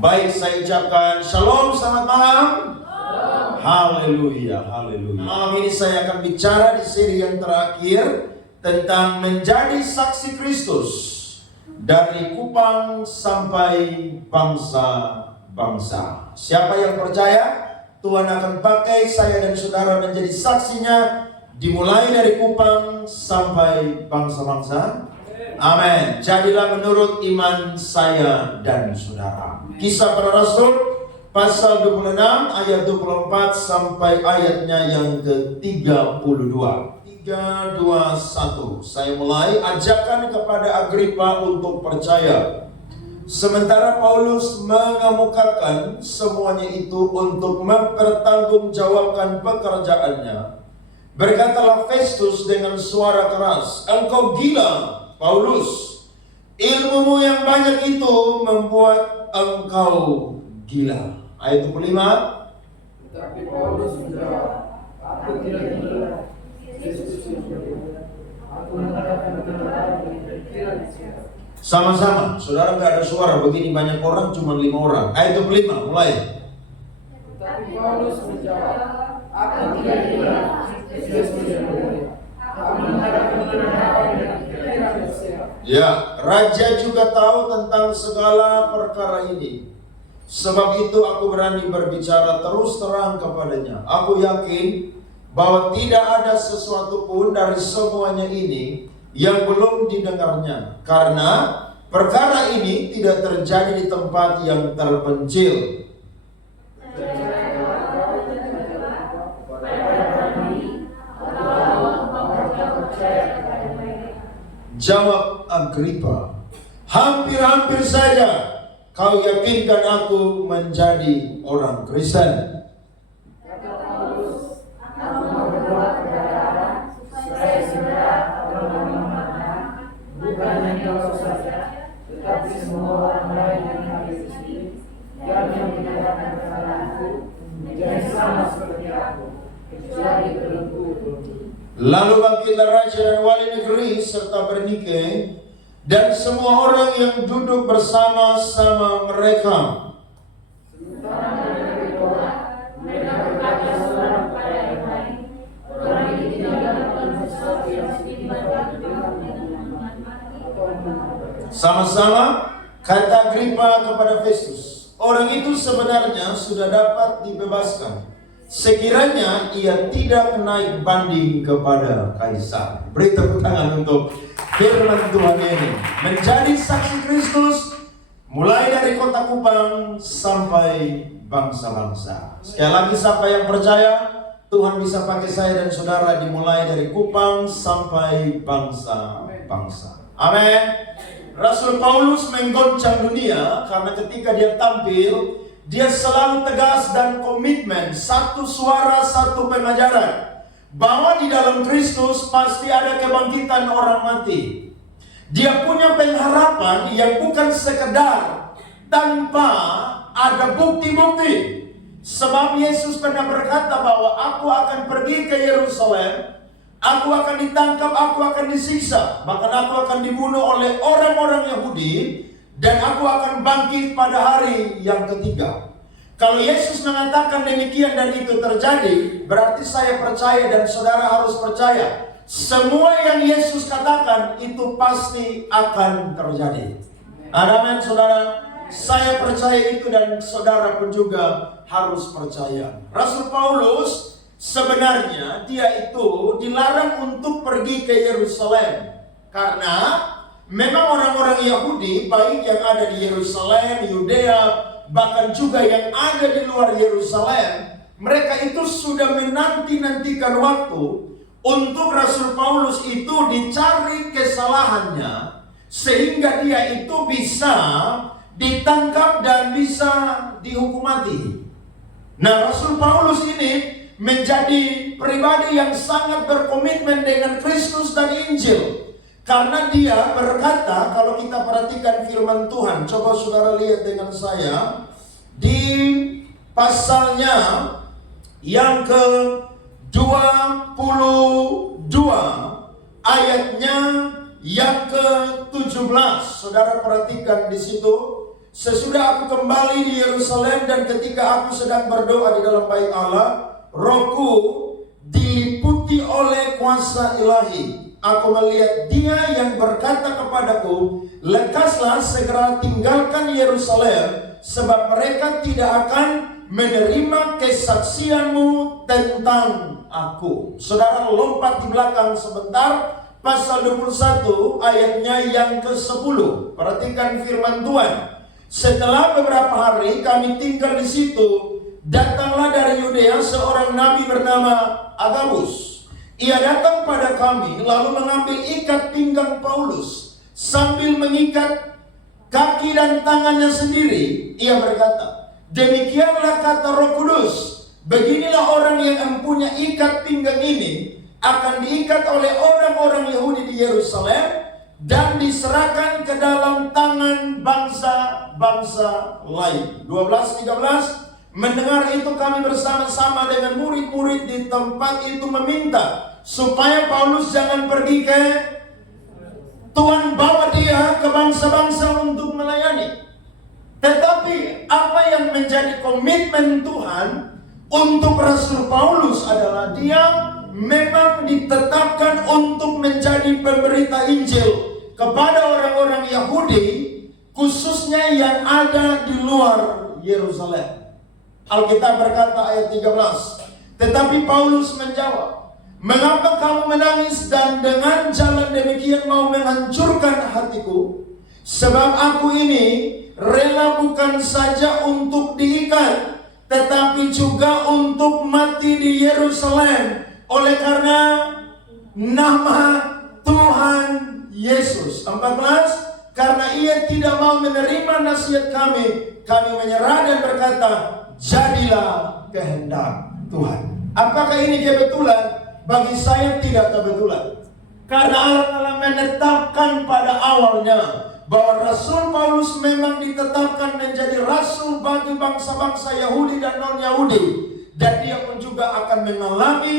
Baik, saya ucapkan shalom, selamat malam. Haleluya, haleluya. Malam ini saya akan bicara di seri yang terakhir tentang menjadi saksi Kristus dari Kupang sampai bangsa-bangsa. Siapa yang percaya Tuhan akan pakai saya dan saudara menjadi saksinya, dimulai dari Kupang sampai bangsa-bangsa. Amin. Jadilah menurut iman saya dan saudara. Kisah para Rasul pasal 26 ayat 24 sampai ayatnya yang ke-32. 3, 2, 1. Saya mulai. Ajakan kepada Agripa untuk percaya. Sementara Paulus mengemukakan semuanya itu untuk mempertanggungjawabkan pekerjaannya, berkatalah Festus dengan suara keras, "Engkau gila, Paulus. Ilmumu yang banyak itu membuat engkau gila." Ayat 25. Tetapi Paulus menjawab, "Aku tidak gila. Yesus sendiri. Aku mengatakan kebenaran yang tidak dicela." Sama-sama, saudara nggak ada suara, begini banyak orang, cuma 5 orang. Ayat 25, mulai. Tetapi Paulus menjawab, "Aku tidak gila. Yesus sendiri. Aku mengatakan kebenaran yang tidak dicela." Ya, raja juga tahu tentang segala perkara ini. Sebab itu aku berani berbicara terus terang kepadanya. Aku yakin bahwa tidak ada sesuatu pun dari semuanya ini yang belum didengarnya. Karena perkara ini tidak terjadi di tempat yang terpencil. Jawab Agripa, "Hampir-hampir saja kau yakinkan aku menjadi orang Kristen." Kata Paulus, "Aku mau berdoa kepada Allah supaya segera orang mengamalkan, bukan hanya kau saja, tetapi semua orang lain yang ada di sini, dan yang mendengarkan kata-kataku menjadi sama seperti aku, kecuali belenggu." Lalu bangkitlah raja dan wali negeri serta Bernike dan semua orang yang duduk bersama-sama mereka. Sementara mereka berdoa, mereka berkata seorang kepada yang lain, "Orang ini tidak melakukan sesuatu yang seimbang dengan atau Sama-sama kata Agripa kepada Festus, "Orang itu sebenarnya sudah dapat dibebaskan, sekiranya ia tidak naik banding kepada Kaisar." Beri tepuk tangan untuk firman Tuhan ini. Menjadi saksi Kristus mulai dari kota Kupang sampai bangsa-bangsa. Sekali lagi, siapa yang percaya Tuhan bisa pakai saya dan saudara dimulai dari Kupang sampai bangsa-bangsa. Amin. Rasul Paulus menggoncang dunia karena ketika dia tampil, dia selalu tegas dan komitmen, satu suara, satu pengajaran, bahwa di dalam Kristus pasti ada kebangkitan orang mati. Dia punya pengharapan yang bukan sekedar tanpa ada bukti-bukti. Sebab Yesus pernah berkata bahwa aku akan pergi ke Yerusalem, aku akan ditangkap, aku akan disiksa, bahkan aku akan dibunuh oleh orang-orang Yahudi, dan aku akan bangkit pada hari yang ketiga. Kalau Yesus mengatakan demikian dan itu terjadi, berarti saya percaya dan saudara harus percaya. Semua yang Yesus katakan itu pasti akan terjadi. Amin, saudara. Saya percaya itu dan saudara pun juga harus percaya. Rasul Paulus sebenarnya dia itu dilarang untuk pergi ke Yerusalem. Karena memang orang-orang Yahudi, baik yang ada di Yerusalem, Yudea, bahkan juga yang ada di luar Yerusalem, mereka itu sudah menanti-nantikan waktu untuk Rasul Paulus itu dicari kesalahannya, sehingga dia itu bisa ditangkap dan bisa dihukum mati. Nah, Rasul Paulus ini menjadi pribadi yang sangat berkomitmen dengan Kristus dan Injil. Karena dia berkata, kalau kita perhatikan firman Tuhan, coba saudara lihat dengan saya di pasalnya yang ke-22 ayatnya yang ke-17. Saudara perhatikan di situ, sesudah aku kembali di Yerusalem dan ketika aku sedang berdoa di dalam bait Allah, rohku diliputi oleh kuasa ilahi. Aku melihat Dia yang berkata kepadaku, lekaslah, segera tinggalkan Yerusalem, sebab mereka tidak akan menerima kesaksianmu tentang aku. Saudara lompat di belakang sebentar, pasal 21 ayatnya yang ke-10. Perhatikan firman Tuhan. Setelah beberapa hari kami tinggal di situ, datanglah dari Yudea seorang nabi bernama Agabus. Ia datang pada kami lalu mengambil ikat pinggang Paulus sambil mengikat kaki dan tangannya sendiri. Ia berkata, demikianlah kata Roh Kudus, beginilah orang yang mempunyai ikat pinggang ini akan diikat oleh orang-orang Yahudi di Yerusalem dan diserahkan ke dalam tangan bangsa-bangsa lain. 12-13. Mendengar itu kami bersama-sama dengan murid-murid di tempat itu meminta supaya Paulus jangan pergi ke Tuhan, bawa dia ke bangsa-bangsa untuk melayani. Tetapi apa yang menjadi komitmen Tuhan untuk Rasul Paulus adalah dia memang ditetapkan untuk menjadi pemberita Injil kepada orang-orang Yahudi, khususnya yang ada di luar Yerusalem. Alkitab berkata ayat 13, tetapi Paulus menjawab, mengapa kamu menangis dan dengan jalan demikian mau menghancurkan hatiku? Sebab aku ini rela bukan saja untuk diikat, tetapi juga untuk mati di Yerusalem oleh karena nama Tuhan Yesus. 14, karena ia tidak mau menerima nasihat kami menyerah dan berkata, jadilah kehendak Tuhan. Apakah ini kebetulan? Bagi saya tidak kebetulan. Karena Allah telah menetapkan pada awalnya bahwa Rasul Paulus memang ditetapkan menjadi rasul bagi bangsa-bangsa Yahudi dan non-Yahudi. Dan dia pun juga akan mengalami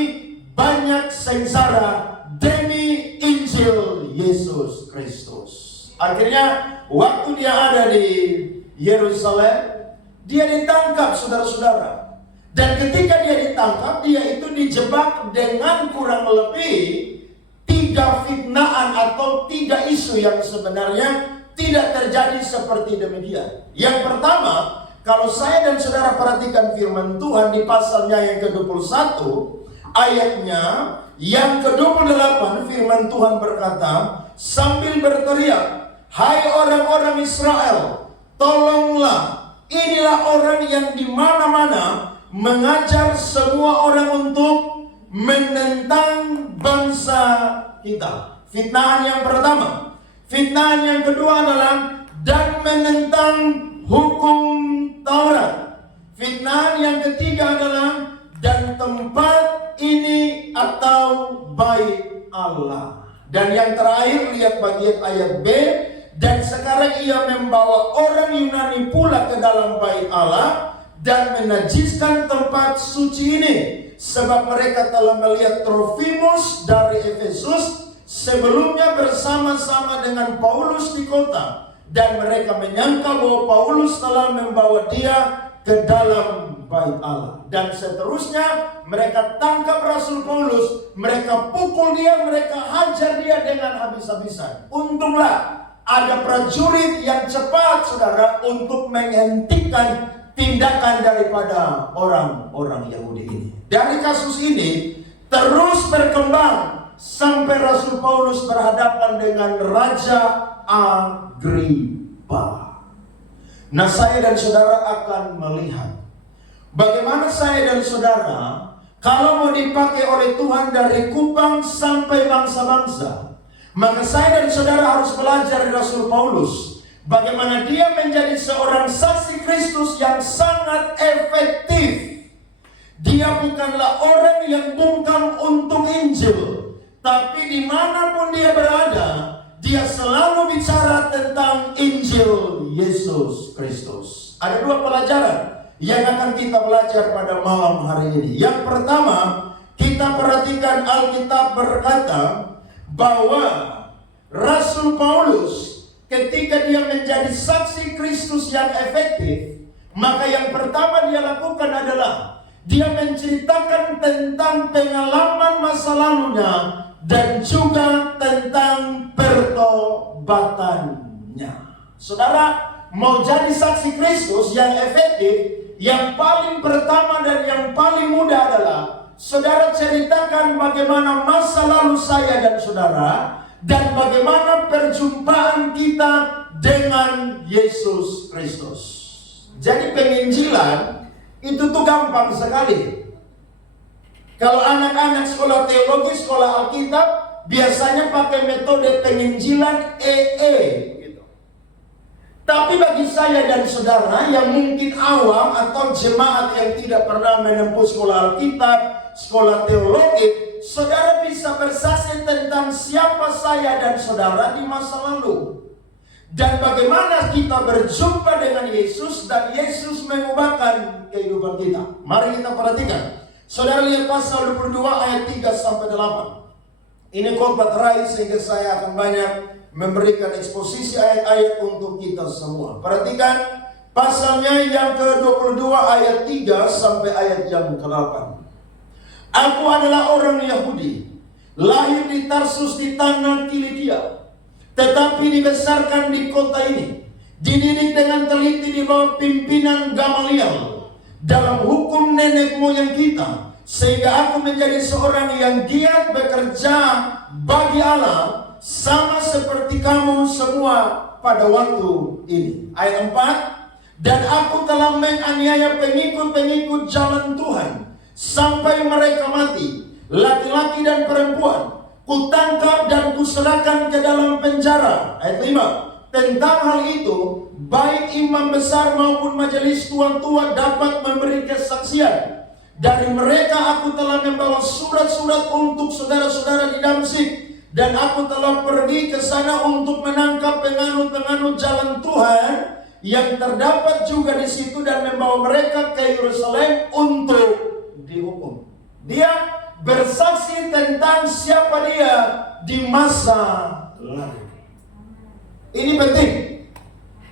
banyak sengsara demi Injil Yesus Kristus. Akhirnya waktu dia ada di Yerusalem, dia ditangkap, saudara-saudara. Dan ketika dia ditangkap, dia itu dijebak dengan kurang lebih 3 fitnaan atau 3 isu yang sebenarnya tidak terjadi seperti demikian. Yang pertama, kalau saya dan saudara perhatikan firman Tuhan di pasalnya yang ke-21, ayatnya yang ke-28, firman Tuhan berkata, sambil berteriak, hai orang-orang Israel, tolonglah, inilah orang yang di mana-mana mengajar semua orang untuk menentang bangsa kita. Fitnahan yang pertama. Fitnahan yang kedua adalah dan menentang hukum Taurat. Fitnahan yang ketiga adalah dan tempat ini atau bait Allah. Dan yang terakhir, lihat bagian ayat B, dan sekarang ia membawa orang Yunani pula ke dalam bait Allah dan menajiskan tempat suci ini, sebab mereka telah melihat Trofimus dari Efesus sebelumnya bersama-sama dengan Paulus di kota, dan mereka menyangka bahwa Paulus telah membawa dia ke dalam bait Allah. Dan seterusnya mereka tangkap Rasul Paulus, mereka pukul dia, mereka hajar dia dengan habis-habisan. Untunglah ada prajurit yang cepat, saudara, untuk menghentikan tindakan daripada orang-orang Yahudi ini. Dari kasus ini terus berkembang sampai Rasul Paulus berhadapan dengan Raja Agripa. Nah, saya dan saudara akan melihat bagaimana saya dan saudara kalau mau dipakai oleh Tuhan dari Kupang sampai bangsa-bangsa, maka saya dan saudara harus belajar dari Rasul Paulus. Bagaimana dia menjadi seorang saksi Kristus yang sangat efektif. Dia bukanlah orang yang bungkam untuk Injil, tapi dimanapun dia berada, dia selalu bicara tentang Injil Yesus Kristus. Ada 2 pelajaran yang akan kita belajar pada malam hari ini. Yang pertama, kita perhatikan Alkitab berkata bahwa Rasul Paulus ketika dia menjadi saksi Kristus yang efektif, maka yang pertama dia lakukan adalah dia menceritakan tentang pengalaman masa lalunya dan juga tentang pertobatannya. Saudara, mau jadi saksi Kristus yang efektif, yang paling pertama dan yang paling mudah adalah saudara ceritakan bagaimana masa lalu saya dan saudara, dan bagaimana perjumpaan kita dengan Yesus Kristus. Jadi penginjilan itu tuh gampang sekali. Kalau anak-anak sekolah teologi, sekolah Alkitab, biasanya pakai metode penginjilan EE gitu. Tapi bagi saya dan saudara yang mungkin awam atau jemaat yang tidak pernah menempuh sekolah Alkitab, sekolah teologi, saudara bisa bersaksi tentang siapa saya dan saudara di masa lalu. Dan bagaimana kita berjumpa dengan Yesus dan Yesus mengubahkan kehidupan kita. Mari kita perhatikan. Saudara lihat pasal 22 ayat 3 sampai 8. Ini khotbah terakhir sehingga saya akan banyak memberikan eksposisi ayat-ayat untuk kita semua. Perhatikan pasalnya yang ke-22 ayat 3 sampai ayat yang ke-8. Aku adalah orang Yahudi, lahir di Tarsus di tanah Kilikia, tetapi dibesarkan di kota ini, dididik dengan teliti di bawah pimpinan Gamaliel dalam hukum nenek moyang kita, sehingga aku menjadi seorang yang giat bekerja bagi Allah, sama seperti kamu semua pada waktu ini. Ayat 4, dan aku telah menganiaya pengikut-pengikut jalan Tuhan sampai mereka mati, laki-laki dan perempuan. Kutangkap dan kuserahkan ke dalam penjara. Ayat 5. Tentang hal itu, baik imam besar maupun majelis tua-tua dapat memberi kesaksian. Dari mereka aku telah membawa surat-surat untuk saudara-saudara di Damsyik, dan aku telah pergi ke sana untuk menangkap penganut-penganut jalan Tuhan yang terdapat juga di situ, dan membawa mereka ke Yerusalem untuk dihukum. Dia bersaksi tentang siapa dia di masa lalu. Ini penting.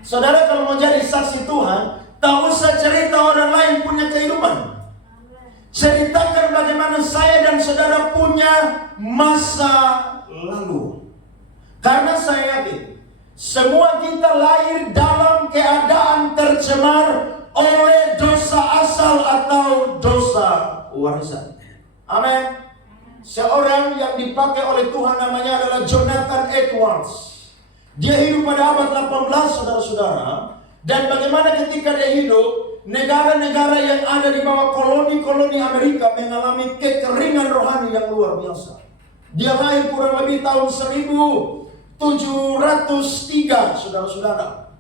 Saudara kalau mau jadi saksi Tuhan, tak usah cerita orang lain punya kehidupan. Ceritakan bagaimana saya dan saudara punya masa lalu. Karena saya yakin semua kita lahir dalam keadaan tercemar oleh dosa asal atau dosa warisan. Amin. Seorang yang dipakai oleh Tuhan namanya adalah Jonathan Edwards. Dia hidup pada abad 18, saudara-saudara. Dan bagaimana ketika dia hidup, negara-negara yang ada di bawah koloni-koloni Amerika mengalami kekeringan rohani yang luar biasa. Dia lahir kurang lebih tahun 1703, saudara-saudara.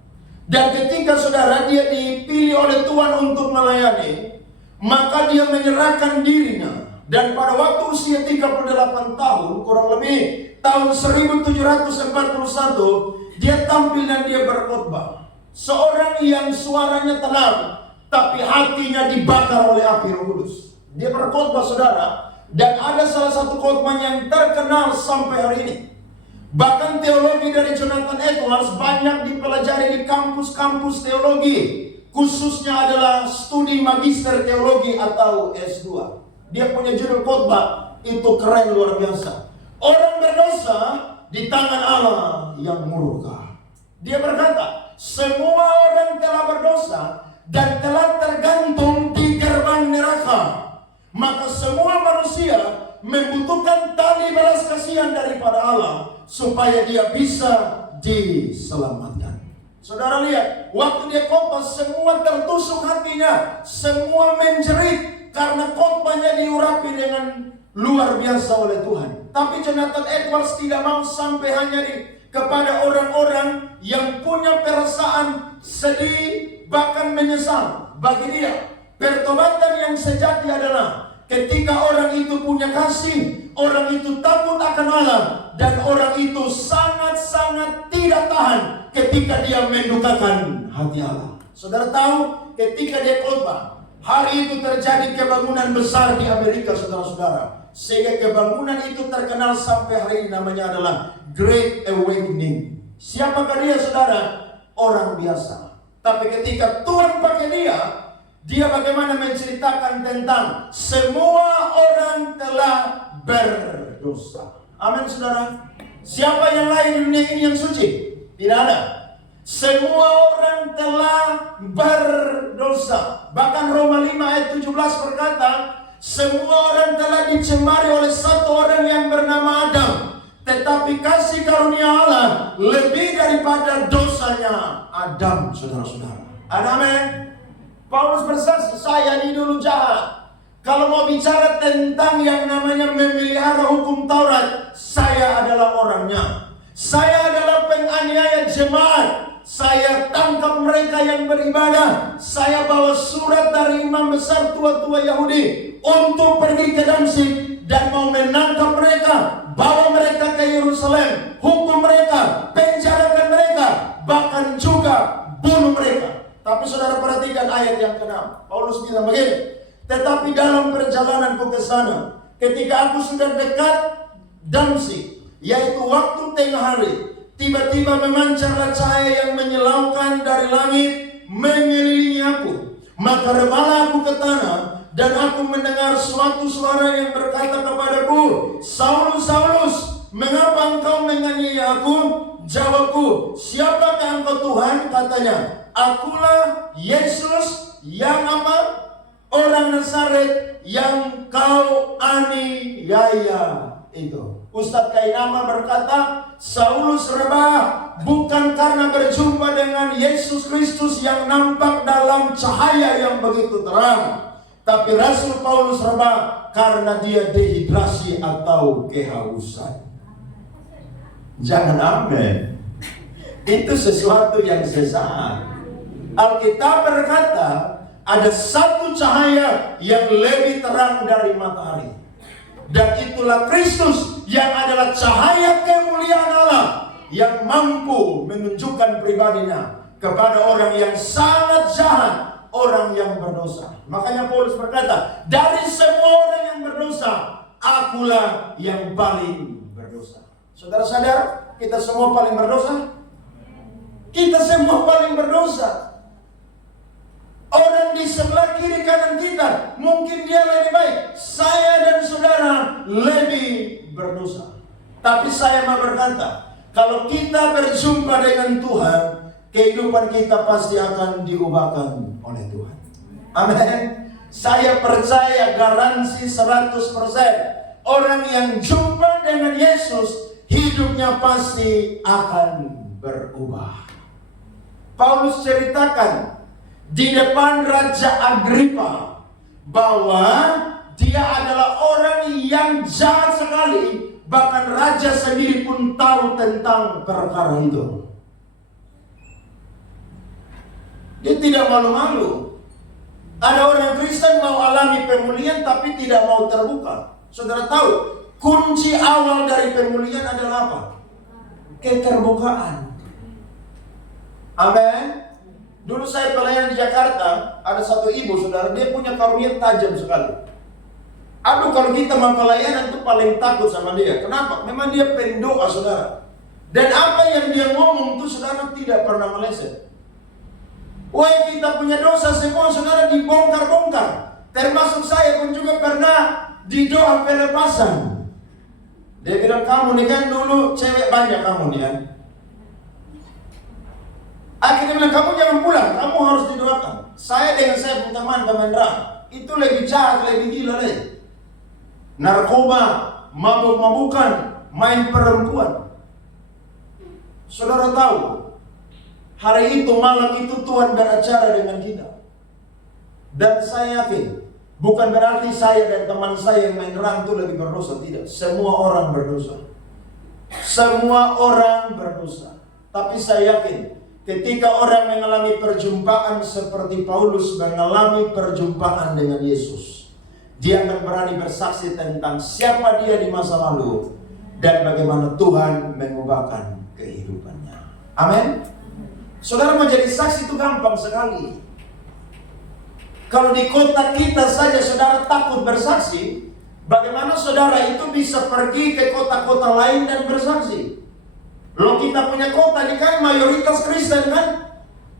Dan ketika saudara dia dipilih oleh Tuhan untuk melayani, maka dia menyerahkan dirinya. Dan pada waktu usia 38 tahun, kurang lebih tahun 1741, dia tampil dan dia berkhotbah. Seorang yang suaranya tenang, tapi hatinya dibakar oleh api Roh Kudus. Dia berkhotbah, saudara, dan ada salah satu khotbah yang terkenal sampai hari ini. Bahkan teologi dari Jonathan Edwards banyak dipelajari di kampus-kampus teologi, khususnya adalah studi magister teologi atau S2. Dia punya judul khotbah itu keren luar biasa. Orang berdosa di tangan Allah yang murka. Dia berkata, semua orang telah berdosa dan telah tergantung di gerbang neraka. Maka semua manusia membutuhkan tali belas kasihan daripada Allah supaya dia bisa diselamatkan. Saudara lihat, waktu dia khotbah semua tertusuk hatinya, semua menjerit karena khotbahnya diurapi dengan luar biasa oleh Tuhan. Tapi Jonathan Edwards tidak mau sampai hanya kepada orang-orang yang punya perasaan sedih bahkan menyesal. Bagi dia, pertobatan yang sejati adalah ketika orang itu punya kasih, orang itu takut akan Allah, dan orang itu sangat-sangat tidak tahan ketika dia mendukakan hati Allah. Saudara tahu, ketika dia khotbah, hari itu terjadi kebangunan besar di Amerika, saudara-saudara. Sehingga kebangunan itu terkenal sampai hari ini, namanya adalah Great Awakening. Siapakah dia, saudara? Orang biasa. Tapi ketika Tuhan pakai dia bagaimana menceritakan tentang semua orang telah berdosa. Amin, saudara. Siapa yang lain di dunia ini yang suci? Tidak ada. Semua orang telah berdosa. Bahkan Roma 5 ayat 17 berkata, semua orang telah dicemari oleh satu orang yang bernama Adam. Tetapi kasih karunia Allah lebih daripada dosanya Adam, saudara-saudara. Amin. Paulus bersaksi, saya ini dulu jahat. Kalau mau bicara tentang yang namanya memelihara hukum Taurat, saya adalah orangnya. Saya adalah penganiaya jemaat. Saya tangkap mereka yang beribadah. Saya bawa surat dari imam besar tua-tua Yahudi untuk pergi ke Damsyik dan mau menangkap mereka, bawa mereka ke Yerusalem, hukum mereka, penjarakan mereka, bahkan juga bunuh mereka. Tapi saudara perhatikan ayat yang ke-6. Paulus bilang begini, tetapi dalam perjalananku ke sana, ketika aku sudah dekat Damsyik, yaitu waktu tengah hari, tiba-tiba memancarlah cahaya yang menyilaukan dari langit mengelilingi aku. Maka rebalah aku ke tanah, dan aku mendengar suatu suara yang berkata kepadaku, Saulus, Saulus, mengapa engkau menganiaya aku? Jawabku, siapakah engkau Tuhan? Katanya, akulah Yesus yang apa? Orang Nazaret yang kau aniaya itu. Ustadz Kainama berkata, Saulus rebah bukan karena berjumpa dengan Yesus Kristus yang nampak dalam cahaya yang begitu terang, tapi Rasul Paulus rebah karena dia dehidrasi atau kehausan. Jangan amin. Itu sesuatu yang sesat. Alkitab berkata ada satu cahaya yang lebih terang dari matahari, dan itulah Kristus yang adalah cahaya kemuliaan Allah yang mampu menunjukkan pribadinya kepada orang yang sangat jahat, orang yang berdosa. Makanya Paulus berkata, dari semua orang yang berdosa, akulah yang paling berdosa. Saudara sadar, kita semua paling berdosa? Kita semua paling berdosa. Orang di sebelah kiri kanan kita, mungkin dia lebih baik. Saya dan saudara lebih berdosa. Tapi saya mau berkata, kalau kita berjumpa dengan Tuhan, kehidupan kita pasti akan diubahkan oleh Tuhan. Amin. Saya percaya garansi 100%. Orang yang jumpa dengan Yesus, hidupnya pasti akan berubah. Paulus ceritakan di depan Raja Agripa bahwa dia adalah orang yang jahat sekali. Bahkan raja sendiri pun tahu tentang perkara itu. Dia tidak malu-malu. Ada orang Kristen mau alami pemulihan tapi tidak mau terbuka. Saudara tahu, kunci awal dari pemulihan adalah apa? Keterbukaan. Amin. Dulu saya pelayan di Jakarta, ada satu ibu, saudara, dia punya karunia tajam sekali. Aduh, kalau kita mau pelayanan itu paling takut sama dia. Kenapa? Memang dia pendoa, saudara. Dan apa yang dia ngomong itu, saudara, tidak pernah meleset. Wah, kita punya dosa semua, saudara, dibongkar-bongkar. Termasuk saya pun juga pernah didoa pelepasan. Dia bilang, kamu nih kan dulu cewek banyak kamu nih kan. Akhirnya bilang, kamu jangan pulang, kamu harus didoakan. Saya dengan saya punya teman Kamendra, itu lebih jahat, lebih gila lagi. Narkoba, mabuk-mabukan, main perempuan. Saudara tahu, hari itu, malam itu Tuhan beracara dengan kita. Dan saya yakin, bukan berarti saya dan teman saya yang main rang itu lebih berdosa, tidak. Semua orang berdosa. Semua orang berdosa. Tapi saya yakin, ketika orang mengalami perjumpaan seperti Paulus mengalami perjumpaan dengan Yesus, dia akan berani bersaksi tentang siapa dia di masa lalu dan bagaimana Tuhan mengubahkan kehidupannya. Amin. Saudara, menjadi saksi itu gampang sekali. Kalau di kota kita saja saudara takut bersaksi, bagaimana saudara itu bisa pergi ke kota-kota lain dan bersaksi? Loh, kita punya kota ini kan mayoritas Kristen kan?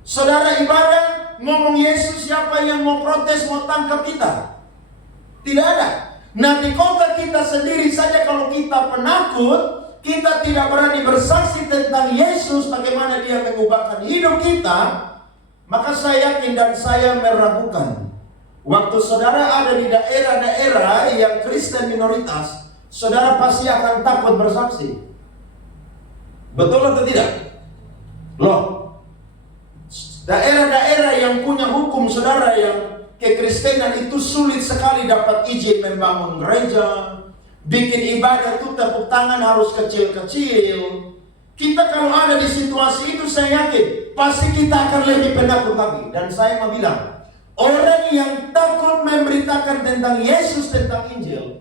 Saudara ibadah, ngomong Yesus, siapa yang mau protes, mau tangkap kita? Tidak ada. Nah, di kota kita sendiri saja kalau kita penakut, kita tidak berani bersaksi tentang Yesus, bagaimana dia mengubahkan hidup kita, maka saya yakin dan saya meragukan. Waktu saudara ada di daerah-daerah yang Kristen minoritas, saudara pasti akan takut bersaksi. Betul atau tidak? Loh, daerah-daerah yang punya hukum saudara yang kekristenan itu sulit sekali dapat izin membangun gereja, bikin ibadah itu tepuk tangan harus kecil-kecil. Kita kalau ada di situasi itu, saya yakin pasti kita akan lebih penakut lagi. Dan saya mau bilang, orang yang takut memberitakan tentang Yesus, tentang Injil,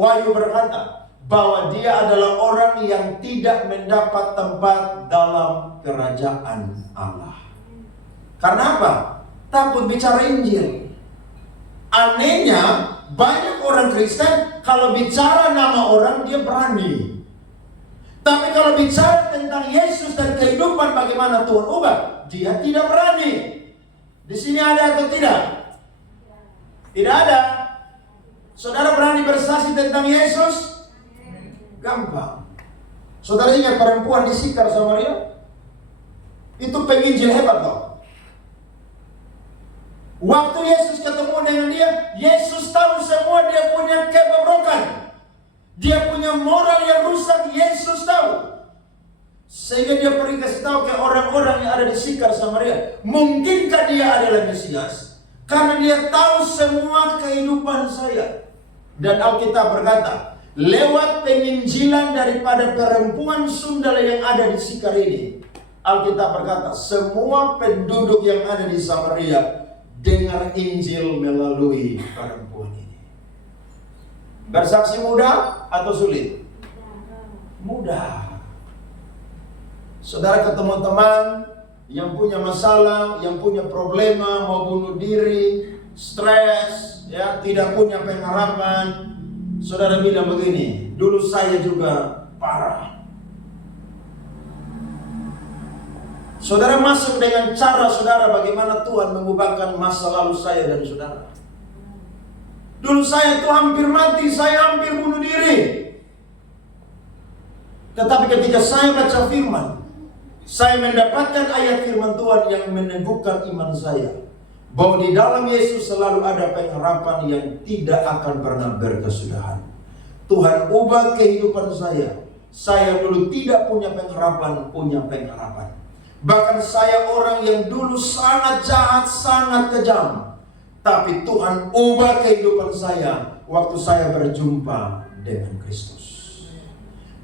Wahyu berkata bahwa dia adalah orang yang tidak mendapat tempat dalam kerajaan Allah. Karena apa? Takut bicara Injil. Anehnya, banyak orang Kristen kalau bicara nama orang dia berani. Tapi kalau bicara tentang Yesus dan kehidupan bagaimana Tuhan ubah, dia tidak berani. Di sini ada atau tidak? Tidak ada. Saudara berani bersaksi tentang Yesus? Gampang. Saudara ingat perempuan di Sikar Samaria? Itu penginjil hebat loh. Waktu Yesus ketemu dengan dia, Yesus tahu semua dia punya kebobrokan. Dia punya moral yang rusak, Yesus tahu. Sehingga dia pergi kasih tahu ke orang-orang yang ada di Sikar Samaria. Mungkinkah dia adalah Mesias? Karena dia tahu semua kehidupan saya. Dan Alkitab berkata, lewat penginjilan daripada perempuan sundal yang ada di Sikar ini, Alkitab berkata, semua penduduk yang ada di Samaria dengar Injil melalui perempuan ini. Bersaksi mudah atau sulit? Mudah. Saudara ketemu teman yang punya masalah, yang punya problema, mau bunuh diri, stres, ya, tidak punya pengharapan. Saudara bilang begini, dulu saya juga parah. Saudara masuk dengan cara saudara bagaimana Tuhan mengubahkan masa lalu saya dan saudara. Dulu saya itu hampir mati, saya hampir bunuh diri. Tetapi ketika saya baca firman, saya mendapatkan ayat firman Tuhan yang meneguhkan iman saya. Bahwa di dalam Yesus selalu ada pengharapan yang tidak akan pernah berkesudahan. Tuhan ubah kehidupan saya. Saya dulu tidak punya pengharapan, punya pengharapan. Bahkan saya orang yang dulu sangat jahat, sangat kejam. Tapi Tuhan ubah kehidupan saya waktu saya berjumpa dengan Kristus.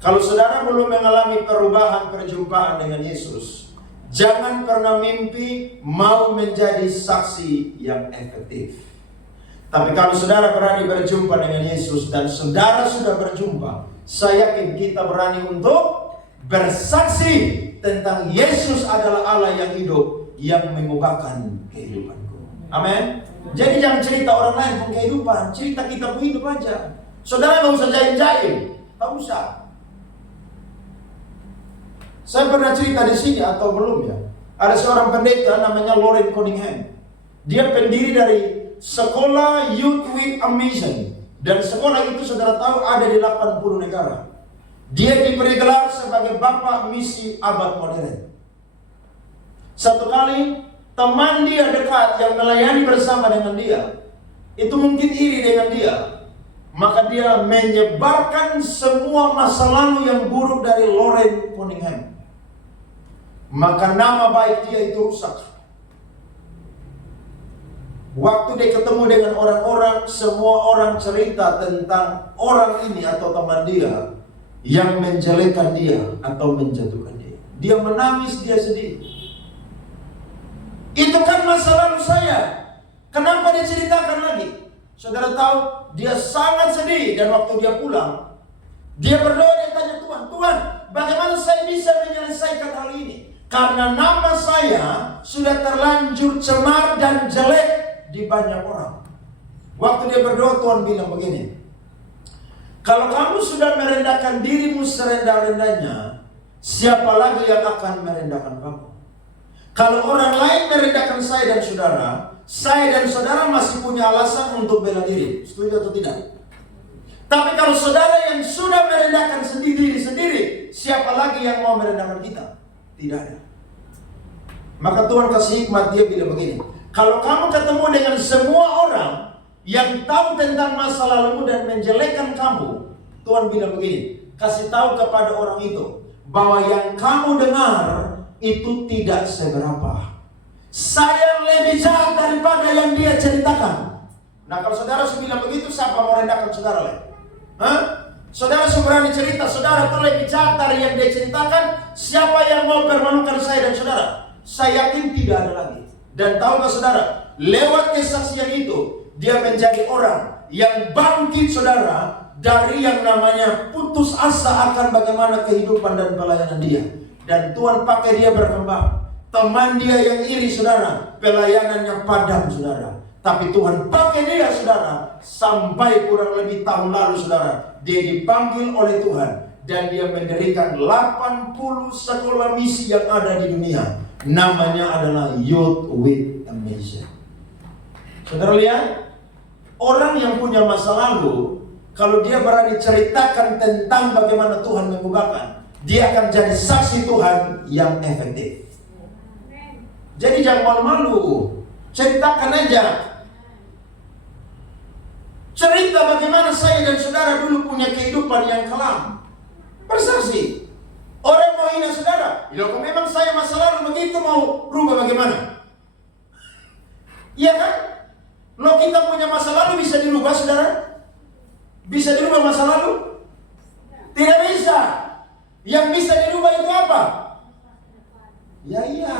Kalau saudara belum mengalami perubahan perjumpaan dengan Yesus, jangan pernah mimpi mau menjadi saksi yang efektif. Tapi kalau saudara berani berjumpa dengan Yesus dan saudara sudah berjumpa, saya yakin kita berani untuk bersaksi tentang Yesus adalah Allah yang hidup, yang mengubahkan kehidupanku. Amin. Jadi jangan cerita orang lain pun kehidupan, cerita kita pun hidup aja. Saudara nggak usah jahil-jahil, nggak usah. Saya pernah cerita di sini atau belum ya? Ada seorang pendeta namanya Loren Cunningham. Dia pendiri dari sekolah Youth with a Mission. Dan sekolah itu saudara tahu ada di 80 negara. Dia diberi gelar sebagai Bapak Misi Abad Modern. Satu kali teman dia dekat yang melayani bersama dengan dia, itu mungkin iri dengan dia. Maka dia menyebarkan semua masa lalu yang buruk dari Loren Cunningham. Maka nama baik dia itu rusak. Waktu dia ketemu dengan orang-orang, semua orang cerita tentang orang ini atau teman dia yang menjelekkan dia atau menjatuhkan dia. Dia menangis, dia sedih. Itu kan masa lalu saya. Kenapa diceritakan lagi? Saudara tahu, dia sangat sedih. Dan waktu dia pulang, dia berdoa, dia tanya Tuhan, Tuhan, bagaimana saya bisa menyelesaikan hal ini? Karena nama saya sudah terlanjur cemar dan jelek di banyak orang. Waktu dia berdoa, Tuhan bilang begini, kalau kamu sudah merendahkan dirimu serendah-rendahnya, siapa lagi yang akan merendahkan kamu? Kalau orang lain merendahkan saya dan saudara masih punya alasan untuk bela diri. Setuju atau tidak? Tapi kalau saudara yang sudah merendahkan sendiri, siapa lagi yang mau merendahkan kita? Tidak ada. Maka Tuhan kasih hikmat, dia bilang begini. Kalau kamu ketemu dengan semua orang yang tahu tentang masa lalumu dan menjelekkan kamu, Tuhan bilang begini, kasih tahu kepada orang itu bahwa yang kamu dengar itu tidak seberapa. Saya lebih jahat daripada yang dia ceritakan. Nah, kalau saudara bilang begitu, siapa mau rendahkan saudara lagi? Saudara berani cerita, saudara itu lebih jahat dari yang dia ceritakan. Siapa yang mau permalukan saya dan saudara? Saya yakin tidak ada lagi. Dan tahukah saudara, lewat kesaksian itu, dia menjadi orang yang bangkit saudara dari yang namanya putus asa akan bagaimana kehidupan dan pelayanan dia. Dan Tuhan pakai dia berkembang. Teman dia yang iri saudara, pelayanannya padam saudara. Tapi Tuhan pakai dia saudara, sampai kurang lebih tahun lalu saudara, dia dipanggil oleh Tuhan. Dan dia mendirikan 80 sekolah misi yang ada di dunia. Namanya adalah Youth with a Mission. Saudara lihat, orang yang punya masa lalu, kalau dia berani ceritakan tentang bagaimana Tuhan mengubahkan, dia akan jadi saksi Tuhan yang efektif. Jadi jangan malu-malu, ceritakan aja. Cerita bagaimana saya dan saudara dulu punya kehidupan yang kelam. Bersaksi. Orang mau hina saudara, kalau memang saya masa lalu begitu, mau rubah bagaimana? Iya kan? Lo kita punya masa lalu bisa dirubah saudara? Bisa dirubah masa lalu? Tidak bisa. Yang bisa dirubah itu apa? Ya iya.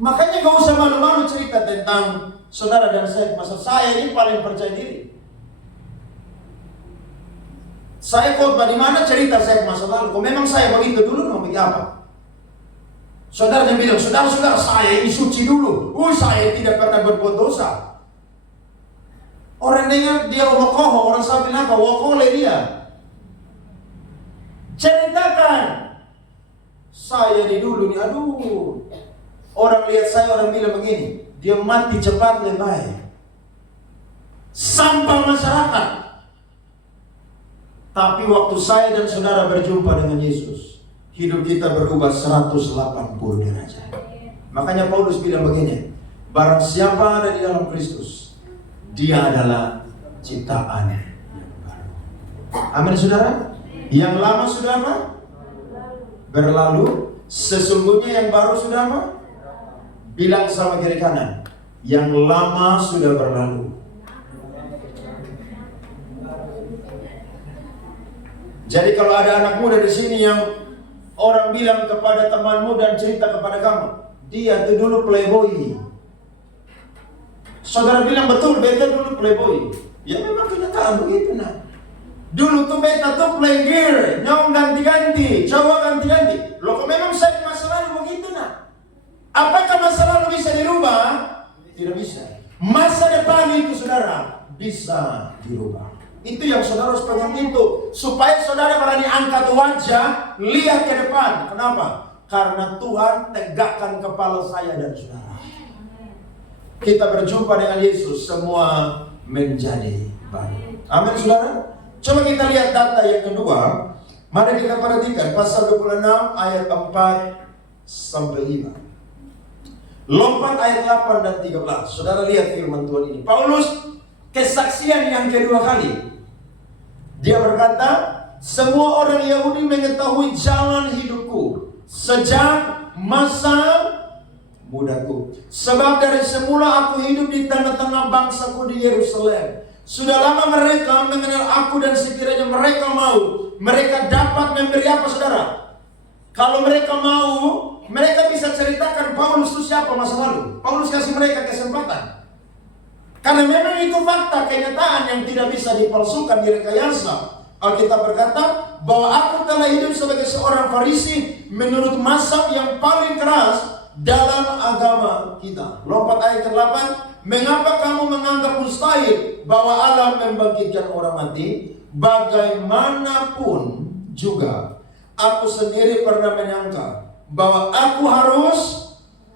Makanya gak usah malu-malu cerita tentang saudara dan saya. Masa saya ini paling percaya diri. Saya khotbah di mana cerita saya masa lalu. Kalau memang saya begitu dulu, mau begitu apa? Saudara yang bilang, saudara saya ini suci dulu. Saya tidak pernah berbuat dosa. Orang dengar dia wokoho, orang sabi apa? Wokole dia. Ceritakan. Saya di dulu nih, aduh. Orang lihat saya, orang bilang begini, dia mati cepat lebih baik. Sampah masyarakat. Tapi waktu saya dan saudara berjumpa dengan Yesus, hidup kita berubah 180 derajat. Makanya Paulus bilang begini, barang siapa ada di dalam Kristus, dia adalah ciptaan yang baru. Amin saudara? Yang lama sudah apa? Berlalu. Sesungguhnya yang baru sudah apa? Bilang sama kiri kanan, yang lama sudah berlalu. Jadi kalau ada anak muda di sini yang orang bilang kepada temanmu dan cerita kepada kamu, dia itu dulu playboy. Saudara bilang betul, beta dulu playboy. Ya memang kenyataan begitu nah. Dulu tuh beta tuh play gear, nyong ganti-ganti, cowok ganti-ganti. Loh kok memang saya masa lalu begitu nah. Apakah masa lalu bisa dirubah? Tidak bisa. Masa depan itu saudara bisa dirubah. Itu yang saudara harus pegang itu, supaya saudara berani angkat wajah, lihat ke depan. Kenapa? Karena Tuhan tegakkan kepala saya dan saudara. Kita berjumpa dengan Yesus, semua menjadi baru. Amin saudara. Coba kita lihat data yang kedua. Mari kita perhatikan pasal 26 ayat 4 sampai 5. Lompat ayat 8 dan 13. Saudara lihat firman Tuhan ini. Paulus kesaksian yang kedua kali. Dia berkata, semua orang Yahudi mengetahui jalan hidupku sejak masa mudaku. Sebab dari semula aku hidup di tengah-tengah bangsaku di Yerusalem. Sudah lama mereka mengenal aku dan sekiranya mereka mau, mereka dapat memberi apa saudara? Kalau mereka mau, mereka bisa ceritakan Paulus itu siapa masa lalu. Paulus kasih mereka kesempatan. Karena memang itu fakta, kenyataan yang tidak bisa dipalsukan, direkayasa. Alkitab berkata bahwa aku telah hidup sebagai seorang Farisi menurut mazhab yang paling keras dalam agama kita. Lompat ayat ke-8. Mengapa kamu menganggap mustahil bahwa Allah membangkitkan orang mati? Bagaimanapun juga aku sendiri pernah menyangka bahwa aku harus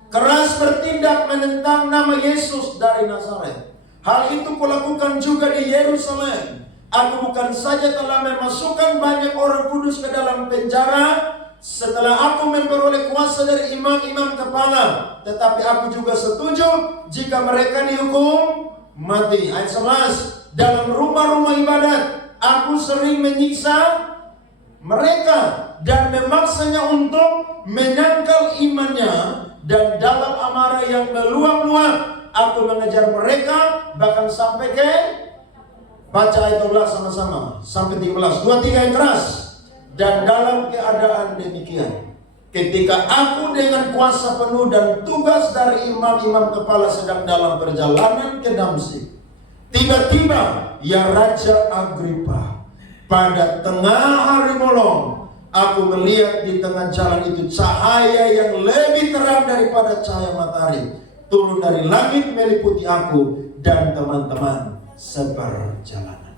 keras bertindak menentang nama Yesus dari Nazaret. Hal itu kulakukan juga di Yerusalem. Aku bukan saja telah memasukkan banyak orang kudus ke dalam penjara setelah aku memperoleh kuasa dari imam-imam kepala, tetapi aku juga setuju jika mereka dihukum mati. Ayat 11, dalam rumah-rumah ibadat aku sering menyiksa mereka dan memaksanya untuk menyangkal imannya, dan dalam amarah yang meluap-luap aku mengejar mereka bahkan sampai ke, baca ayat 12 sama-sama sampai 13, 2-3 yang keras. Dan dalam keadaan demikian, ketika aku dengan kuasa penuh dan tugas dari imam-imam kepala sedang dalam perjalanan ke Damsyik, tiba-tiba ya Raja Agripa, pada tengah hari bolong aku melihat di tengah jalan itu cahaya yang lebih terang daripada cahaya matahari turun dari langit meliputi aku dan teman-teman seperjalanan.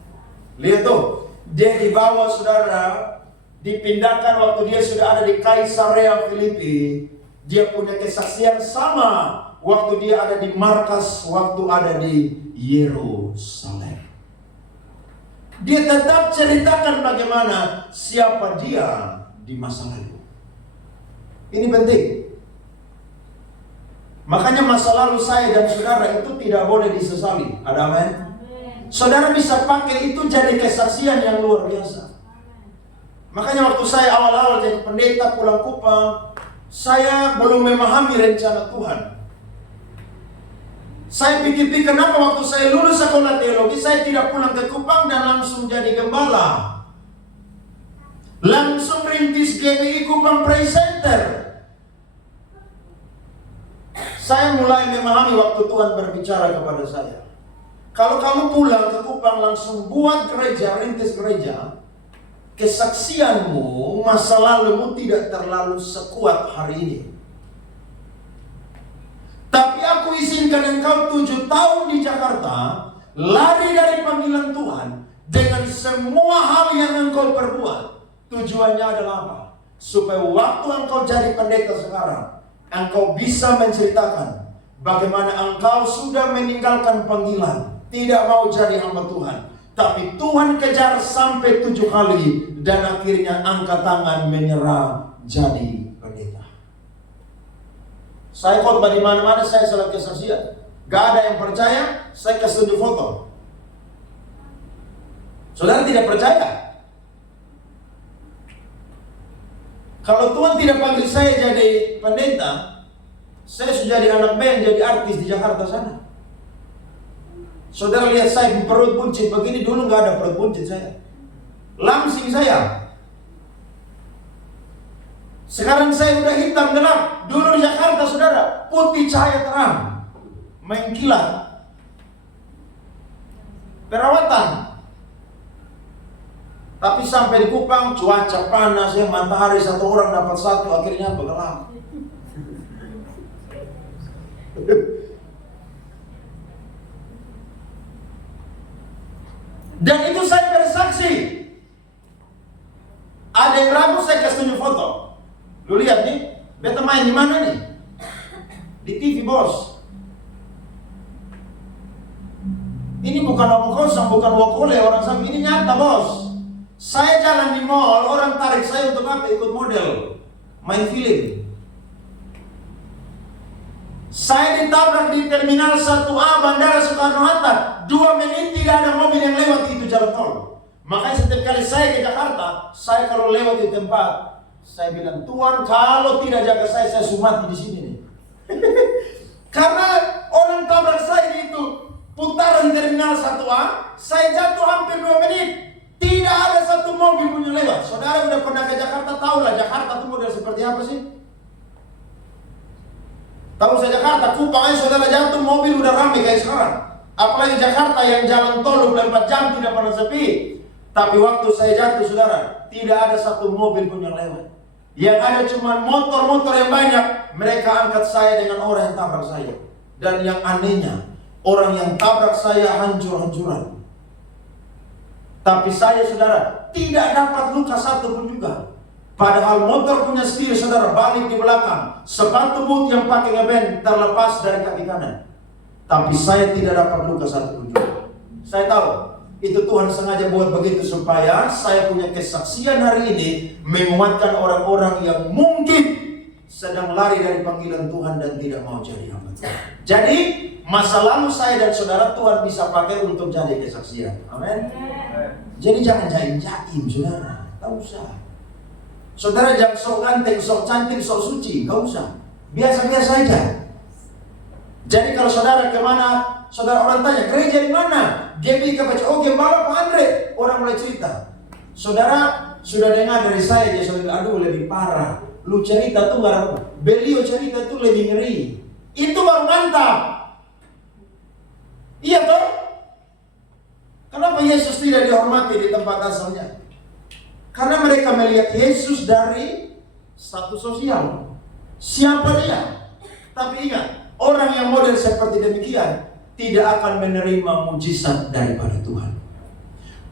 Lihat tuh, dia dibawa saudara, dipindahkan waktu dia sudah ada di Kaisarea Filipi. Dia punya kesaksian sama waktu dia ada di markas, waktu ada di Yerusalem. Dia tetap ceritakan bagaimana siapa dia di masa lalu. Ini penting. Makanya masa lalu saya dan saudara itu tidak boleh disesali. Ada amin? Saudara bisa pakai itu jadi kesaksian yang luar biasa. Makanya waktu saya awal-awal jadi pendeta pulang Kupang, saya belum memahami rencana Tuhan. Saya pikir-pikir kenapa waktu saya lulus sekolah teologi, saya tidak pulang ke Kupang dan langsung jadi gembala. Langsung rintis GBI Kupang Praise Center. Saya mulai memahami waktu Tuhan berbicara kepada saya. Kalau kamu pulang ke Kupang langsung buat gereja, rintis gereja, kesaksianmu, masa lalumu tidak terlalu sekuat hari ini. Tapi aku izinkan engkau 7 tahun di Jakarta, lari dari panggilan Tuhan, dengan semua hal yang engkau perbuat. Tujuannya adalah apa? Supaya waktu engkau jadi pendeta sekarang, engkau bisa menceritakan bagaimana engkau sudah meninggalkan panggilan, tidak mau jadi hamba Tuhan. Tapi Tuhan kejar sampai 7 kali dan akhirnya angkat tangan menyerah jadi pendeta. Saya khotbah di mana-mana, saya salah kesaksian. Gak ada yang percaya, saya kasih tunjuk foto. Saudara tidak percaya? Kalau Tuhan tidak panggil saya jadi pendeta, saya sudah jadi anak band, jadi artis di Jakarta sana. Saudara lihat saya perut buncit begini, dulu nggak ada perut buncit saya. Langsing saya. Sekarang saya udah hitam gelap. Dulu di Jakarta saudara, putih cahaya terang, mengkilat. Perawatan. Tapi sampai di Kupang cuaca panas ya, matahari satu orang dapat satu, akhirnya gelap. Dan itu saya bersaksi. Ada yang ragu, saya kasih tunjuk foto. Lu lihat nih, beta main di mana nih? Di TV bos. Ini bukan omong kosong, bukan wakole orang sama. Ini nyata bos. Saya jalan di mall, orang tarik saya untuk apa? Ikut model, main film. Saya ditabrak di Terminal 1A Bandara Soekarno-Hatta. 2 menit tidak ada mobil yang lewat itu jalan tol. Makanya setiap kali saya ke Jakarta, saya kalau lewat di tempat, saya bilang, Tuhan kalau tidak jaga saya sumati di sini nih. Karena orang tabrak saya itu putaran Terminal 1A, saya jatuh hampir 2 menit. Tidak ada satu mobil punya lewat. Saudara udah pernah ke Jakarta, tahulah Jakarta itu model seperti apa sih? Tahu saya Jakarta, Kupang aja saudara jatuh mobil udah ramai kayak sekarang. Apalagi Jakarta yang jalan tol 24 jam tidak pernah sepi. Tapi waktu saya jatuh saudara, tidak ada satu mobil pun yang lewat. Yang ada cuma motor-motor yang banyak. Mereka angkat saya dengan orang yang tabrak saya. Dan yang anehnya, orang yang tabrak saya hancur-hancuran. Tapi saya saudara tidak dapat luka satu pun juga. Padahal motor punya setir saudara balik di belakang. Sepatu boot yang pakai ngeben terlepas dari kaki kanan. Tapi saya tidak dapat luka satu pun juga. Saya tahu itu Tuhan sengaja buat begitu supaya saya punya kesaksian hari ini menguatkan orang-orang yang mungkin sedang lari dari panggilan Tuhan dan tidak mau jadi hamba Tuhan. Jadi masa lalu saya dan saudara Tuhan bisa pakai untuk jadi kesaksian. Amin. Jadi jangan jaim-jaim saudara. Tak usah. Saudara jangan sok ganteng, sok cantik, sok suci. Gak usah. Biasa-biasa aja. Jadi kalau saudara kemana, saudara orang tanya, gereja di mana? GBI Kapac, oh Gembala Pak Andre. Orang mulai cerita. Saudara sudah dengar dari saya, dia saudara, aduh lebih parah. Lu cerita tuh gak apa. Beliau cerita tuh lebih ngeri. Itu baru mantap. Iya toh? Kenapa Yesus tidak dihormati di tempat asalnya? Karena mereka melihat Yesus dari status sosial. Siapa dia? Tapi ingat, orang yang model seperti demikian tidak akan menerima mujizat daripada Tuhan.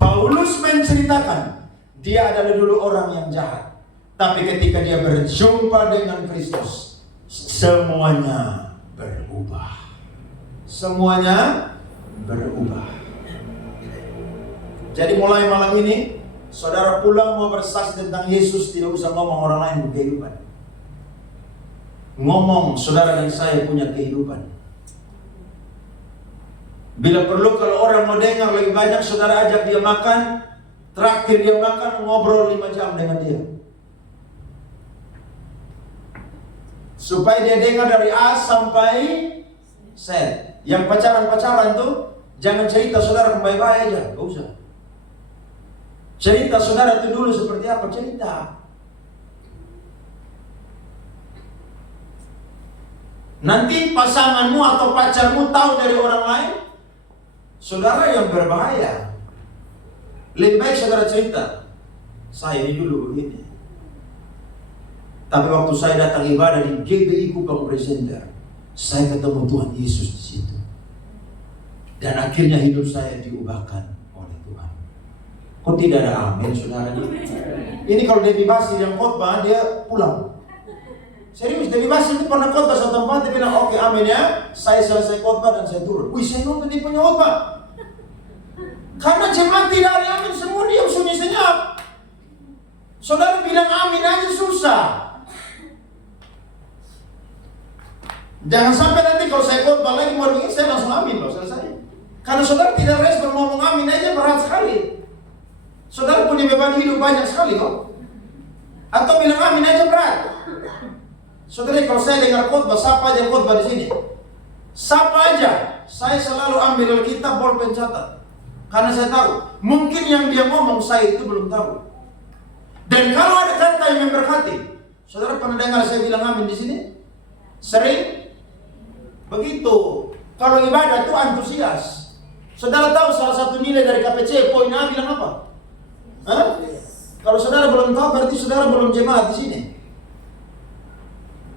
Paulus menceritakan dia adalah dulu orang yang jahat, tapi ketika dia berjumpa dengan Kristus, semuanya berubah. Semuanya berubah. Jadi mulai malam ini, saudara pulang mau bersaksi tentang Yesus, tidak usah ngomong orang lain kehidupan. Ngomong saudara dan saya punya kehidupan. Bila perlu kalau orang mau dengar lebih banyak, saudara ajak dia makan, traktir dia makan, ngobrol 5 jam dengan dia. Supaya dia dengar dari A sampai Z. Yang pacaran-pacaran tuh jangan cerita saudara baik-baik aja, gak usah. Cerita saudara itu dulu seperti apa, cerita. Nanti pasanganmu atau pacarmu tahu dari orang lain, saudara yang berbahaya. Lebih baik saudara cerita, saya ini dulu begini. Tapi waktu saya datang ibadah di GBI Kupang Presenter, saya ketemu Tuhan Yesus di situ. Dan akhirnya hidup saya diubahkan oleh Tuhan. Kok tidak ada amin saudara? Ini kalau Debbie Basir yang khotbah, dia pulang. Serius, Debbie Basir itu pernah khotbah satu tempat, dia bilang, oke amin ya, saya selesai khotbah dan saya turun. Wih, saya nonton dia punya khotbah. Karena jemaat tidak ada amin, semua diam sunyi senyap. Saudara bilang amin aja susah. Jangan sampai nanti kalau saya khotbah lagi mau begini, saya langsung amin loh, selesai. Karena saudara tidak respon ngomong amin aja berat sekali. Saudara punya beban hidup banyak sekali kok. Atau bilang amin aja berat. Saudara kalau saya dengar khotbah, siapa aja khotbah di sini? Siapa aja? Saya selalu ambil Alkitab, bolpen catat. Karena saya tahu, mungkin yang dia ngomong saya itu belum tahu. Dan kalau ada kata yang memberkati, saudara pernah dengar saya bilang amin di sini? Sering? Begitu. Kalau ibadah itu antusias. Saudara tahu salah satu nilai dari KPC, poin A bilang apa? Hah? Kalau saudara belum tahu, berarti saudara belum jemaat di sini.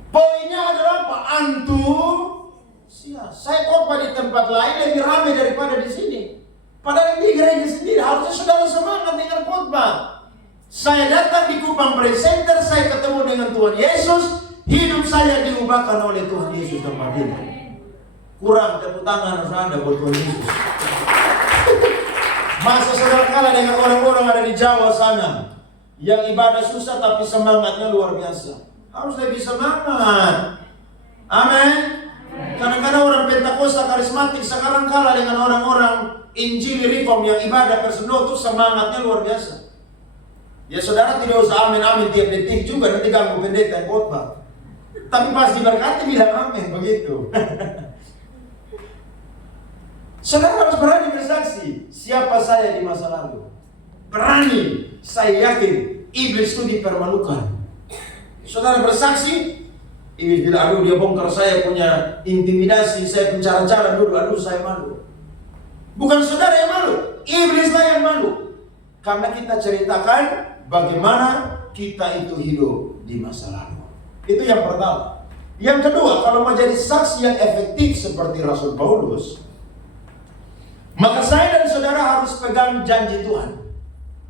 Poinnya adalah apa? Antusias. Saya khotbah di tempat lain lebih ramai daripada di sini. Padahal di gereja sendiri harusnya saudara semangat dengan khotbah. Saya datang di Kupang Presenter, saya ketemu dengan Tuhan Yesus, hidup saya diubahkan oleh Tuhan Yesus tempat ini. Kurang tepuk tangan harus ada buat Tuhan Yesus. Masa saudara kalah dengan orang-orang ada di Jawa sana yang ibadah susah tapi semangatnya luar biasa. Harus lebih semangat. Amin. Kadang-kadang orang Pentakosta karismatik sekarang kalah dengan orang-orang Injil Reform yang ibadah personal itu semangatnya luar biasa. Ya saudara tidak usah amin-amin tiap detik juga, nanti ganggu pendeta yang khotbah. Tapi pas diberkati bilang amin, begitu. Saudara harus berani bersaksi, siapa saya di masa lalu. Berani, saya yakin iblis itu dipermalukan. Saudara bersaksi, iblis bilang, aduh dia bongkar saya punya intimidasi, saya pencara-cara dulu, aduh saya malu. Bukan saudara yang malu, iblislah yang malu. Karena kita ceritakan bagaimana kita itu hidup di masa lalu. Itu yang pertama. Yang kedua, kalau mau jadi saksi yang efektif seperti Rasul Paulus, maka saya dan saudara harus pegang janji Tuhan.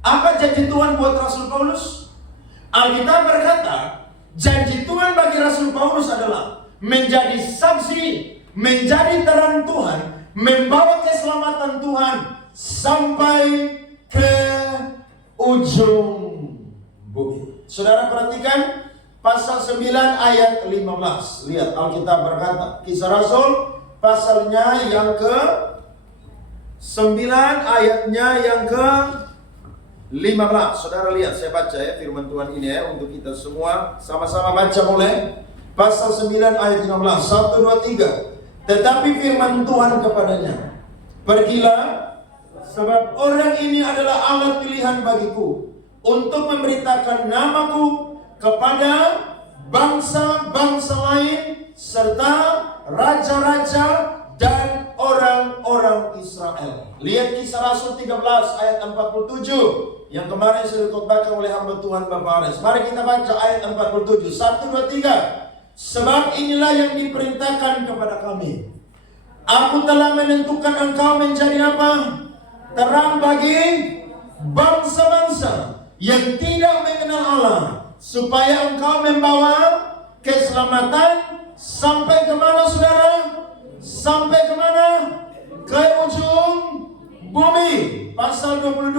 Apa janji Tuhan buat Rasul Paulus? Alkitab berkata, janji Tuhan bagi Rasul Paulus adalah menjadi saksi, menjadi terang Tuhan, membawa keselamatan Tuhan sampai ke ujung bumi. Saudara perhatikan pasal 9 ayat 15. Lihat Alkitab berkata, Kisah Rasul pasalnya yang ke 9 ayatnya yang ke 15. Saudara lihat, saya baca ya firman Tuhan ini ya untuk kita semua. Sama-sama baca mulai. Pasal 9 ayat 15. 1, 2, 3. Tetapi firman Tuhan kepadanya, pergilah, sebab orang ini adalah alat pilihan bagiku untuk memberitakan namaku kepada bangsa-bangsa lain serta raja-raja dan orang-orang Israel. Lihat Kisah Rasul 13 ayat 47 yang kemarin sudah dikhotbahkan oleh hamba Tuhan Bapak Ares. Mari kita baca ayat 47. 1, 2, 3. Sebab inilah yang diperintahkan kepada kami. Aku telah menentukan engkau menjadi apa? Terang bagi bangsa-bangsa yang tidak mengenal Allah, supaya engkau membawa keselamatan sampai ke mana, saudara? Sampai ke mana? Ke ujung bumi. Pasal 22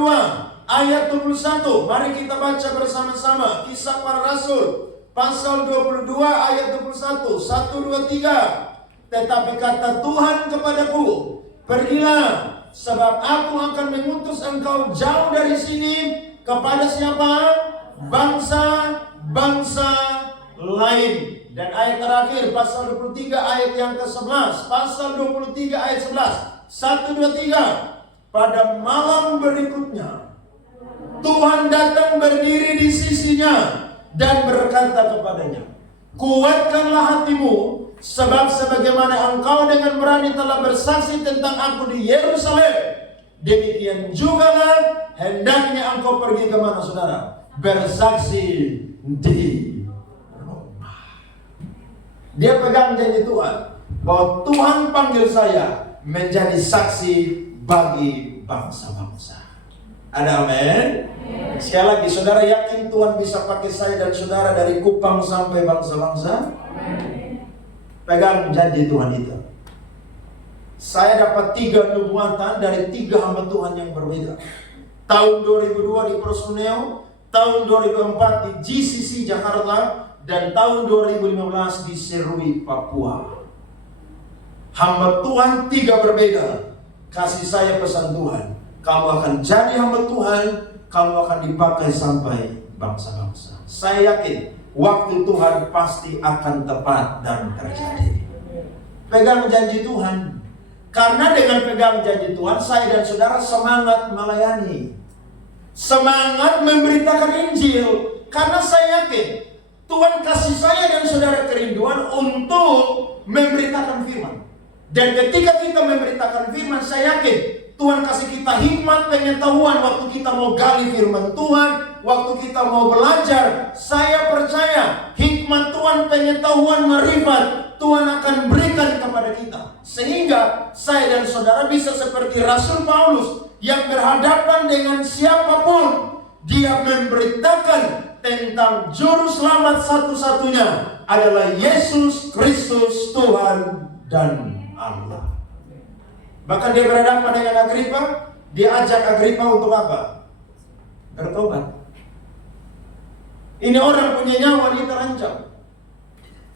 ayat 21. Mari kita baca bersama-sama Kisah Para Rasul pasal 22 ayat 21. 1, 2, 3. Tetapi kata Tuhan kepadaku, pergilah, sebab aku akan mengutus engkau jauh dari sini kepada siapa? Bangsa-bangsa lain. Dan ayat terakhir pasal 23 ayat yang ke-11. Pasal 23 ayat 11. 1, 2, 3. Pada malam berikutnya Tuhan datang berdiri di sisinya dan berkata kepadanya, kuatkanlah hatimu, sebab sebagaimana engkau dengan berani telah bersaksi tentang aku di Yerusalem, demikian jugalah hendaknya engkau pergi ke mana, saudara? Bersaksi di Roma. Dia pegang janji Tuhan bahwa Tuhan panggil saya menjadi saksi bagi bangsa-bangsa. Ada amin? Sekali lagi, saudara yakin Tuhan bisa pakai saya dan saudara dari Kupang sampai bangsa-bangsa? Pegang janji Tuhan itu. Saya dapat 3 nubuatan dari 3 hamba Tuhan yang berbeda. Tahun 2002 di Prosuneo, tahun 2004 di GCC Jakarta, dan tahun 2015 di Serui, Papua. Hamba Tuhan 3 berbeda. Kasih saya pesan Tuhan, kamu akan jadi hamba Tuhan, kamu akan dipakai sampai bangsa-bangsa. Saya yakin waktu Tuhan pasti akan tepat dan terjadi. Pegang janji Tuhan. Karena dengan pegang janji Tuhan, saya dan saudara semangat melayani, semangat memberitakan Injil. Karena saya yakin Tuhan kasih saya dan saudara kerinduan untuk memberitakan firman. Dan ketika kita memberitakan firman, saya yakin Tuhan kasih kita hikmat pengetahuan waktu kita mau gali firman Tuhan, waktu kita mau belajar. Saya percaya hikmat Tuhan, pengetahuan, marifat Tuhan akan berikan kepada kita, sehingga saya dan saudara bisa seperti Rasul Paulus yang berhadapan dengan siapapun, dia memberitakan tentang juru selamat satu-satunya adalah Yesus Kristus, Tuhan dan Allah. Bahkan dia berhadapan dengan Agripa, dia ajak Agripa untuk apa? Bertobat. Ini orang punya nyawa dia terancam,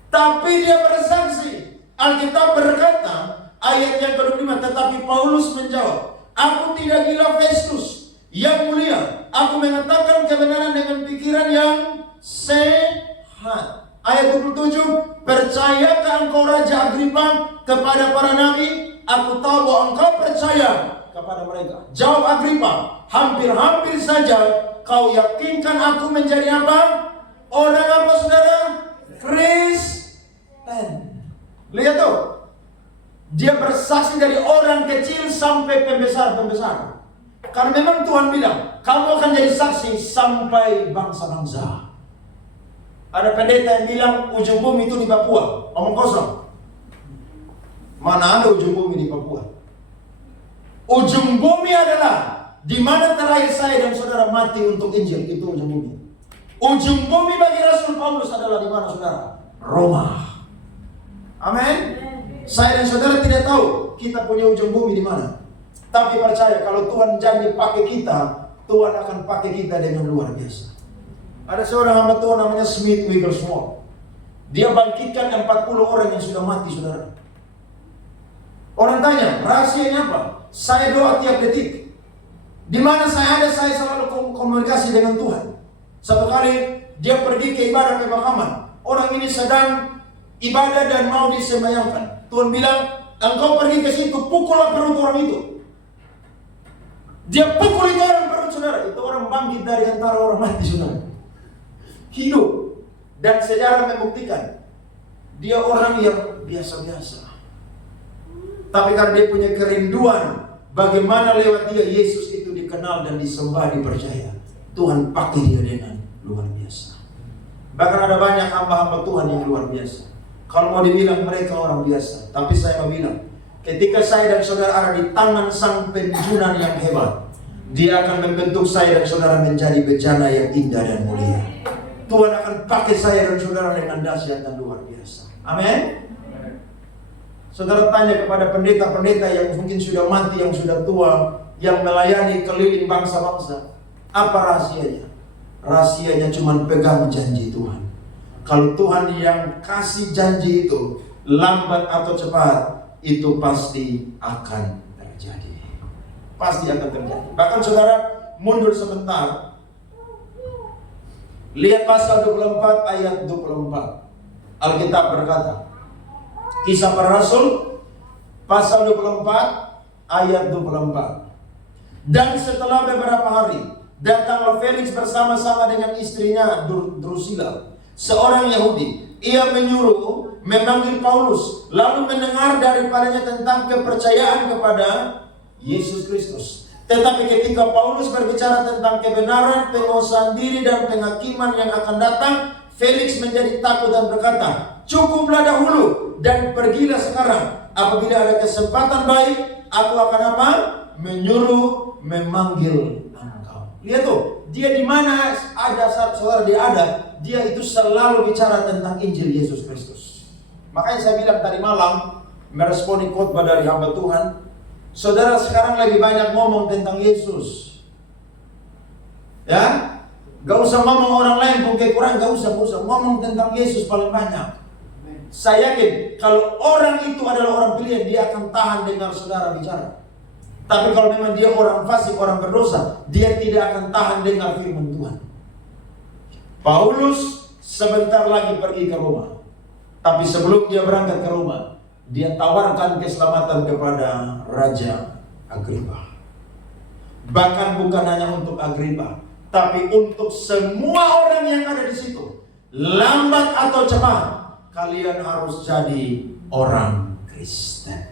tapi dia bersaksi. Alkitab berkata, ayat yang ke-25, tetapi Paulus menjawab, aku tidak gila Festus, yang mulia, aku mengatakan kebenaran dengan pikiran yang sehat. Ayat 27, percayakah engkau Raja Agripa kepada para nabi? Aku tahu bahwa engkau percaya kepada mereka. Jawab Agripa, hampir-hampir saja kau yakinkan aku menjadi apa? Orang apa, saudara? Kristen. Lihat tuh, dia bersaksi dari orang kecil sampai pembesar-pembesar. Karena memang Tuhan bilang, kamu akan jadi saksi sampai bangsa-bangsa. Ada pendeta yang bilang ujung bumi itu di Papua. Omong kosong. Mana ada ujung bumi di Papua? Ujung bumi adalah di mana terakhir saya dan saudara mati untuk Injil, itu ujung bumi. Ujung bumi bagi Rasul Paulus adalah di mana, saudara? Roma. Amin. Saya dan saudara tidak tahu kita punya ujung bumi di mana. Tapi percaya kalau Tuhan janji pakai kita, Tuhan akan pakai kita dengan luar biasa. Ada seorang hamba Tuhan namanya Smith Wigglesworth. Dia bangkitkan 40 orang yang sudah mati, saudara. Orang tanya, rahasianya apa? Saya doa tiap detik. Di mana saya ada, saya selalu komunikasi dengan Tuhan. Satu kali dia pergi ke ibadah pemakaman. Orang ini sedang ibadah dan mau disembayangkan. Tuhan bilang, engkau pergi ke situ, pukullah perut orang itu. Dia pukul itu orang perut, saudara. Itu orang bangkit dari antara orang mati, saudara. Hidup. Dan sejarah membuktikan dia orang yang biasa-biasa. Tapi karena dia punya kerinduan bagaimana lewat dia Yesus itu dikenal dan disembah, dipercaya, Tuhan pakai dia dengan luar biasa. Bahkan ada banyak hamba-hamba Tuhan yang luar biasa. Kalau mau dibilang mereka orang biasa, tapi saya mau bilang, ketika saya dan saudara ada di tangan Sang Penjunan yang hebat, Dia akan membentuk saya dan saudara menjadi bejana yang indah dan mulia. Tuhan akan pakai saya dan saudara dengan dahsyat dan luar biasa. Amin. Saudara tanya kepada pendeta-pendeta yang mungkin sudah mati, yang sudah tua, yang melayani keliling bangsa-bangsa, apa rahasianya? Rahasianya cuma pegang janji Tuhan. Kalau Tuhan yang kasih janji itu, lambat atau cepat, itu pasti akan terjadi. Pasti akan terjadi. Bahkan saudara mundur sebentar, lihat pasal 24 ayat 24. Alkitab berkata, Kisah Para Rasul pasal 24 ayat 24. Dan setelah beberapa hari, datanglah Felix bersama-sama dengan istrinya Drusilla, seorang Yahudi. Ia menyuruh memanggil Paulus, lalu mendengar daripadanya tentang kepercayaan kepada Yesus Kristus. Tetapi ketika Paulus berbicara tentang kebenaran, penguasaan diri dan penghakiman yang akan datang, Felix menjadi takut dan berkata, cukuplah dahulu dan pergilah sekarang. Apabila ada kesempatan baik, aku akan apa? Menyuruh memanggil engkau. Lihat tuh, dia di mana ada saudara dia ada, dia itu selalu bicara tentang Injil Yesus Kristus. Makanya saya bilang tadi malam, meresponi khotbah dari hamba Tuhan, saudara sekarang lebih banyak ngomong tentang Yesus. Ya, gak usah ngomong orang lain pun kurang, gak usah ngomong tentang Yesus paling banyak. Saya yakin kalau orang itu adalah orang pilihan, dia akan tahan dengar saudara bicara. Tapi kalau memang dia orang fasik, orang berdosa, dia tidak akan tahan dengar firman Tuhan. Paulus sebentar lagi pergi ke Roma. Tapi sebelum dia berangkat ke Roma, dia tawarkan keselamatan kepada Raja Agripa. Bahkan bukan hanya untuk Agripa, tapi untuk semua orang yang ada di situ. Lambat atau cepat, kalian harus jadi orang Kristen.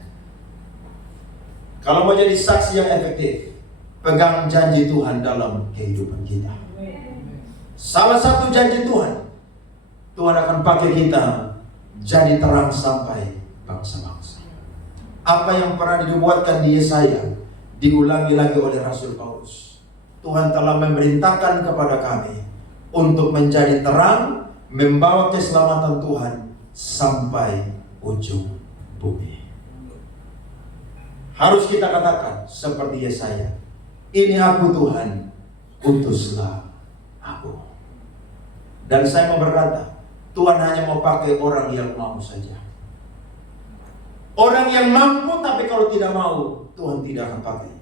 Kalau mau jadi saksi yang efektif, pegang janji Tuhan dalam kehidupan kita. Salah satu janji Tuhan, Tuhan akan pakai kita jadi terang sampai bangsa-bangsa. Apa yang pernah dibuatkan di Yesaya diulangi lagi oleh Rasul Paulus. Tuhan telah memerintahkan kepada kami untuk menjadi terang, membawa keselamatan Tuhan sampai ujung bumi. Harus kita katakan seperti Yesaya, ini aku Tuhan, utuslah aku. Dan saya mau berkata, Tuhan hanya mau pakai orang yang mau saja. Orang yang mampu, tapi kalau tidak mau, Tuhan tidak akan pakai.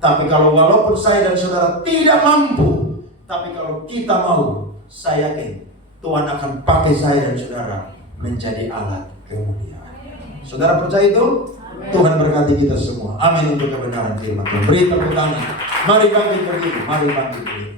Tapi kalau walaupun saya dan saudara tidak mampu, tapi kalau kita mau, saya yakin Tuhan akan pakai saya dan saudara menjadi alat kemuliaan. Saudara percaya itu? Tuhan berkati kita semua. Amin untuk kebenaran firman Tuhan. Beri tepuk tangan. Mari bangkit berdiri. Mari bangkit berdiri.